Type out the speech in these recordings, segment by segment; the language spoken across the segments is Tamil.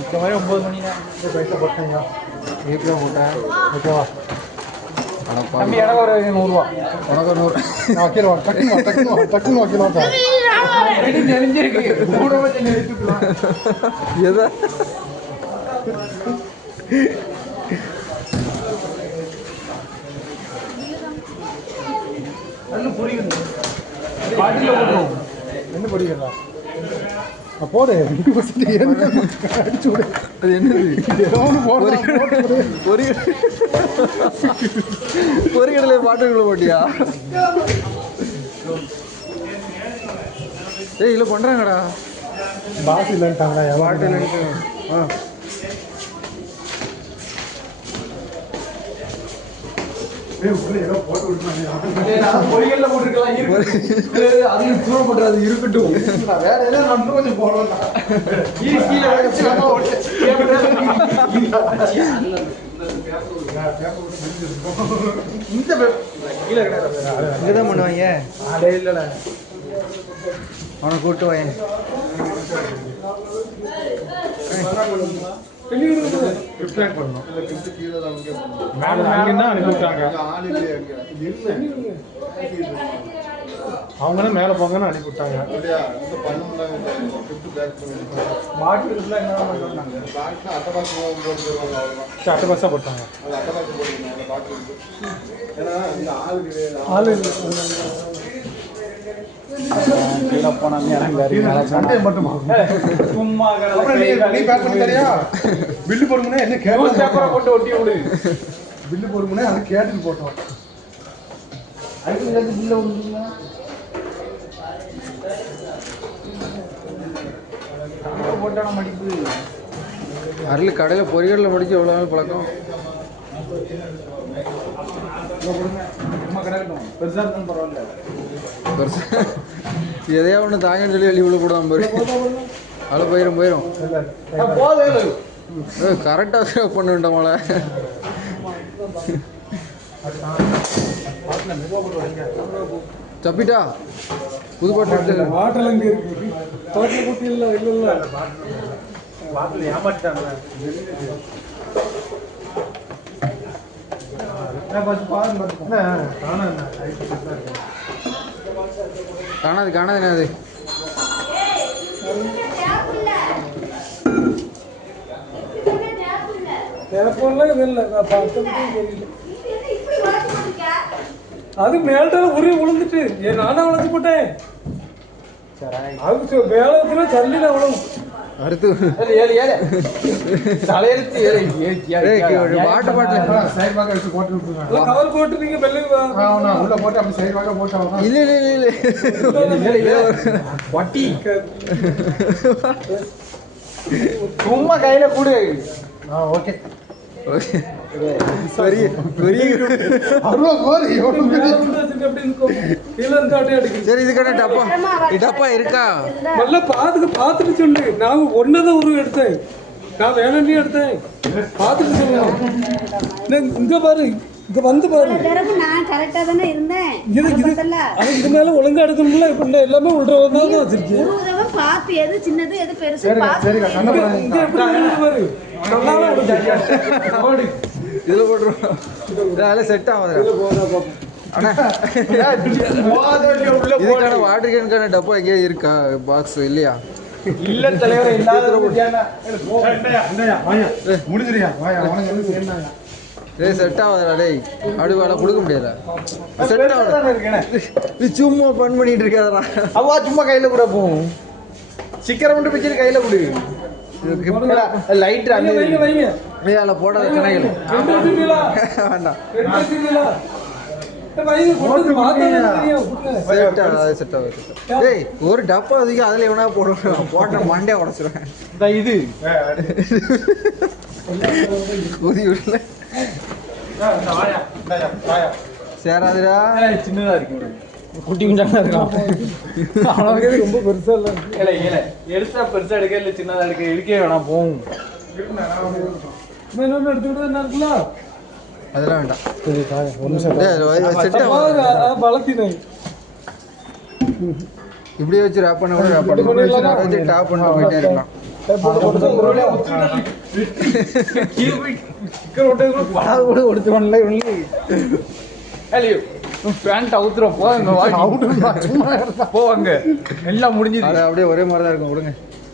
இந்த மாதிரி 9 மணி தான் இந்த பைசா போட்டீங்க ஏப்ரல் போட்டேன் ஓகேவா தம்பி எனக்கு ஒரு 100 ரூபா உனக்கு ஒரு 100 நான் வைக்கிறேன் டக்குன்னு வைக்கலாம் சார் நெளிஞ்சிருக்கு கூட வச்சு நெளிச்சுக்கலாம் எதா நல்ல புரியுது பாட்டில போடுறோம் என்ன புரியுதா போடு அடிச்சு விடு அது என்னது பொறிகடலை பாட்டுக்குள்ள போட்டியா ஏய் இல்லை பண்ணுறாங்கடா பாஸ் இல்லைன்ட்டாங்களா பாட்டு இல்லைன்ட்டு ஆ பொறிகள்ல போட்டுருக்கலாம் அது தூரம் போட்டுறது இருக்கட்டும் வேற எல்லாம் கொஞ்சம் போடலாம் இங்கதான் பண்ணுவாங்க இல்ல அவனை கூட்டு வாங்க அவங்க மேல போங்கன்னு அனுப்பிவிட்டாங்க அட்டை பாசா போட்டாங்க பில்லு போடுமுன்னா என்ன கேப்பரை போட்டு ஒட்டி விடு பில்லு போடுமுன்னா அது கேட்டுட்டு போட்டோம் போட்டான மடிப்பு அருள் கடையில் பொறிகளில் மடிச்சு எவ்வளோ நாள் பழக்கம் பெருசா இருந்தாலும் பரவாயில்ல பெருசா எதையா ஒன்று தாங்கன்னு சொல்லி வெளியே உள்ள போடுவான் பாரு அதில் போயிடும் கரெக்டாக பண்ண வேண்டாமல சப்பிட்டா புது பாட்டு பாட்டில் எங்கே இருக்கு பாட்டில் குட்டி இல்லை இல்லை பாட்டில் ஏமாட்டாங்க காணாது என்னது அது மேல்டால உரிய விழுந்துட்டு நானும் வளர்த்து போட்டேன் அது வேலை சல்லில அவ்வளவு அடுத்து கவர் போட்டு நீங்க உள்ள போட்டு அப்படி சைடு வாங்க போட்டு இல்ல வட்டி சும்மா கையில கூடு ஓகே சரி இதுக்கான டப்பா இருக்கா நல்லா பாத்துட்டு சொல்லு நான் ஒன்னதான் உருவம் எடுத்தேன் நான் வேணும்னு எடுத்தேன் பாத்துட்டு சொல்லுங்க இங்க பாரு இங்க வந்து பாரு நான் கரெக்ட்டா தான இருந்தேன் இது மேல ஒழுங்கா எடுக்கணும்ல இப்ப எல்லாமே உள்றவங்க தான் வச்சிருக்கீங்க உருவதவ பாத்து எது சின்னது எது பெருசு பாத்து இங்க எப்படி பாரு இதுல போடுறோம் இதெல்லாம் செட் ஆகாது இதுல போதா பாப்போம் அண்ணா இதுக்கான வாட்டர் கேனுக்கான டப்பா எங்கே இருக்கா பாக்ஸ் இல்லையா இல்ல தலைவரே இல்லாத முடிஞ்சிரியா செட் ஆகுதுடா டேய் அடுவால கொடுக்க முடியல செட் ஆகுது நீ சும்மா பண் பண்ணிட்டு இருக்காதடா அவா சும்மா கையில கூட போகும் சிக்கரை மட்டும் பிச்சு கையில கொடு லைட் வைங்க போடாத கணைகள் வேண்டாம் ஒரு டப்பா அதிகம் அதுல எவனா போடுவேன் போட்ட மண்டே உடச்சிருவேன் இது சேராதுடா சின்னதா இருக்கு குட்டி குஞ்சாங்க இருக்கான். அவனுக்கு ரொம்ப பெருசா இல்லை. இல்லை இல்லை எடுத்தா பெருசா எடுக்க இல்லை சின்னதாக எடுக்கவே வேணாம் போகும். இன்னொன்று எடுத்துக்கிட்டு என்ன இருக்குல்ல அதெல்லாம் வேண்டாம். ஒரு நிமிஷம் வளர்த்தினேன் இப்படியே வச்சு ரேப் பண்ண கூட ரேப் பண்ணி டாப் பண்ணிட்டு போயிட்டே இருக்கலாம். பேண்ட் அவுத்துறோம் போவாங்க எல்லாம் முடிஞ்சு அப்படியே ஒரே மாதிரி தான் இருக்கும். விடுங்க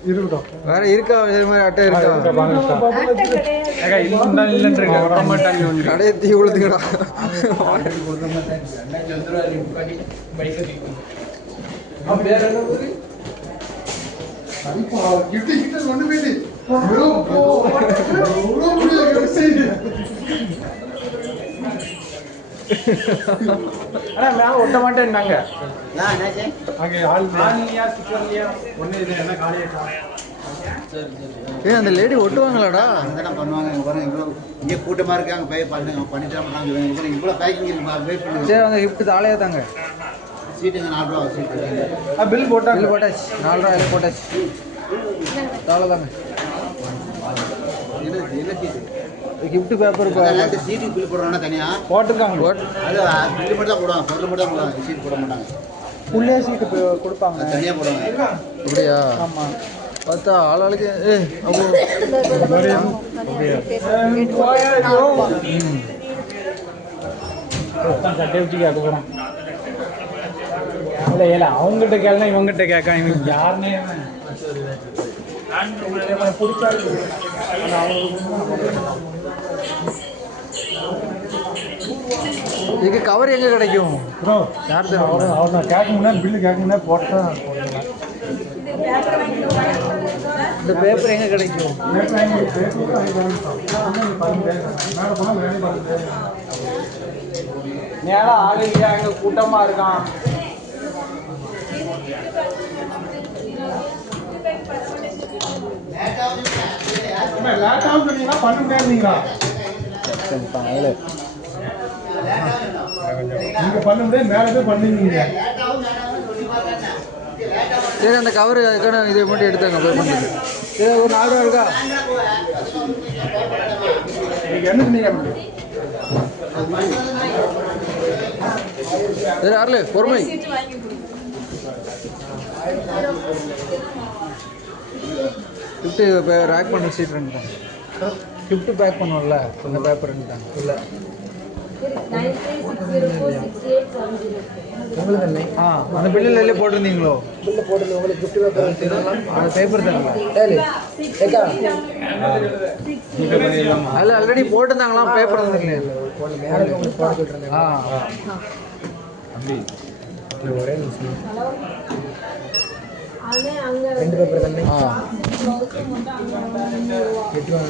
இருக்கட்டும். வேற இருக்கா இதே மாதிரி அட்டை இருக்கா? கடையை தீ கொடுத்துக்கடா. ஆனா மேல ஒட்ட மாட்டேன்னாங்க. அந்த லேடி ஒட்டுவாங்களாடா? பண்ணுவாங்க. இங்கே கூட்டமா இருக்காங்க பண்ணி தர மாட்டாங்க. இவ்வளோ பேக்கிங் சரி அந்த கிஃப்ட் தாளையா தாங்க. சீட்டுங்க 4 ரூபா சீட்டு. பில் போட்டாச்சு 4 ரூபா எல்லாம் போட்டாச்சு. தாளை தாங்க. என்ன சீட்டு? கிஃப்ட் பேப்பர் சீட்டுக்கு பில் போடுறோம்னா தனியா போட்டிருக்காங்க. அது பில் மட்டும் தான் போடுவாங்க. பொருள் மட்டும் தான் போடுவாங்க. சீட் போட மாட்டாங்க. உள்ளே சீட்டு கொடுப்பாங்க. தனியாக போடுவாங்க. அப்படியா? ஆமாம். பார்த்தா ஆளாளுக்கு சட்டை வச்சு கேட்க போகிறான். இல்லை இல்லை அவங்ககிட்ட கேட்கலாம் இவங்ககிட்ட கேட்க இவங்க யாருன்னே இதுக்கு கவர் எங்கே கிடைக்கும் ப்ரோ? யார் தெரியும்? அவர் கேட்க முன்னாடி பில்லு கேட்க முன்னாடி போட்டால் இந்த பேப்பர் எங்கே கிடைக்கும்? மேலே ஆள் இல்லையா? அங்கே கூட்டமாக இருக்கான். சரி அந்த கவர் அதுக்கான இதை மட்டும் எடுத்தாங்க பேமெண்ட். சரி ஒரு 4 ரூபா இருக்கா? சரி ஆர்ல பொறுமை. கிஃப்ட்டு ரேக் பண்ண சீட் ரெண்டுட்டாங்க. கிஃப்ட்டு பேக் பண்ணுவோம்ல இந்த பேப்பர் ரெண்டுட்டாங்க. இல்லை உங்களுக்கு இல்லை. அந்த பில்லில் போட்டிருந்தீங்களோ? பில்லு போட்டு உங்களுக்கு கிஃப்ட் பேப்பர் அந்த பேப்பர் தாங்களா? அதில் ஆல்ரெடி போட்டிருந்தாங்களாம் பேப்பர் வந்துருக்கலையே. ஒரே நிமிஷம் 2 பேப்பர் தானே? 8 ரூபா.